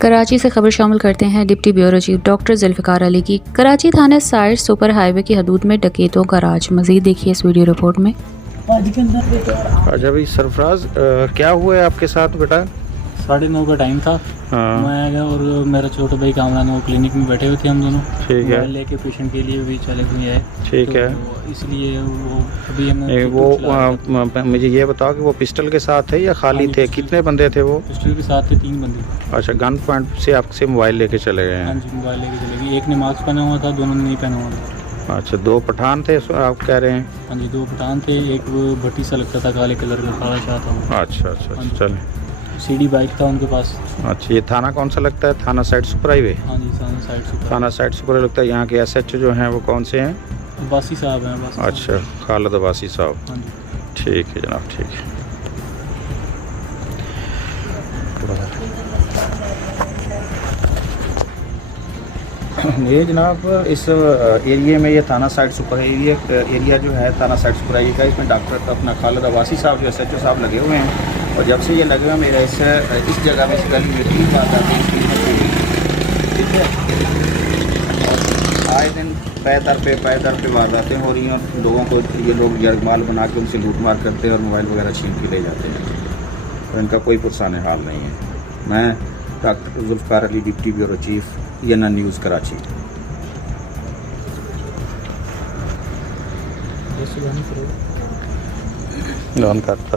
कराची से खबर शामिल करते हैं deputy bureau chief doctor Zulfiqar Ali की। कराची थाना साइड सुपर हाईवे की हदूद में डकैतों का राज। मज़ीद देखिए इस वीडियो रिपोर्ट में। अच्छा भाई सरफराज, क्या हुआ है आपके साथ बेटा? 9:30 का टाइम था। हाँ मैं और मेरा छोटा भाई कामरान वो क्लिनिक में बैठे हुए थे, हम दोनों ठीक है, मोबाइल लेके पेशेंट के लिए भी चले हुए हैं। ठीक है। तो इसलिए वो अभी हमने वो मुझे ये बताओ कि वो पिस्टल के साथ थे या खाली हाँ जी, थे? कितने बंदे थे वो? पिस्टल के साथ थे 3 बंदे। अच्छा, गन पॉइंट से आपसे मोबाइल लेके चले गए हाँ हैं? जी, मोबाइल लेके चले गए। एक ने मास्क पहना हुआ था, दोनों ने नहीं पहना हुआ था। अच्छा, 2 पठान थे आप कह रहे हैं? हाँ जी, 2 पठान थे। एक वो भट्टी सा लगता था, काले कलर का, काला शाह था वो। अच्छा अच्छा हाँ अच्छा, जी। चलें। सीडी बाइक था उनके पास। अच्छा, ये थाना कौन सा लगता है? थाना साइड सुपर हाईवे? हाँ जी, थाना साइड से। थाना साइड सुपर लगता है। यहाँ के SHO जो हैं वो कौन से हैं? अब्बासी साहब हैं बस। अच्छा, खालिद अब्बासी साहब। हाँ जी। ठीक है जनाब, ठीक है। ये जनाब इस एरिया में, ये थाना साइड सुपर एरिया जो है, थाना साइड सुपर एरिया का, इसमें डॉक्टर अपना खालिद अब्बासी साहब जो SHO साहब लगे हुए हैं। और जब से ये लगे हुए मेरा इस जगह में, इस गली में 3 बात आती है, ठीक है। आए दिन पैदर पे वारदातें हो रही हैं। लोगों को ये लोग यरगमाल बना के उनसे लूटमार करते हैं और मोबाइल वगैरह छीन के ले जाते हैं। और इनका कोई पुरसाने हाल नहीं है। मैं doctor Zulfiqar Ali, deputy bureau chief, YN news Karachi. जैसे लोन करता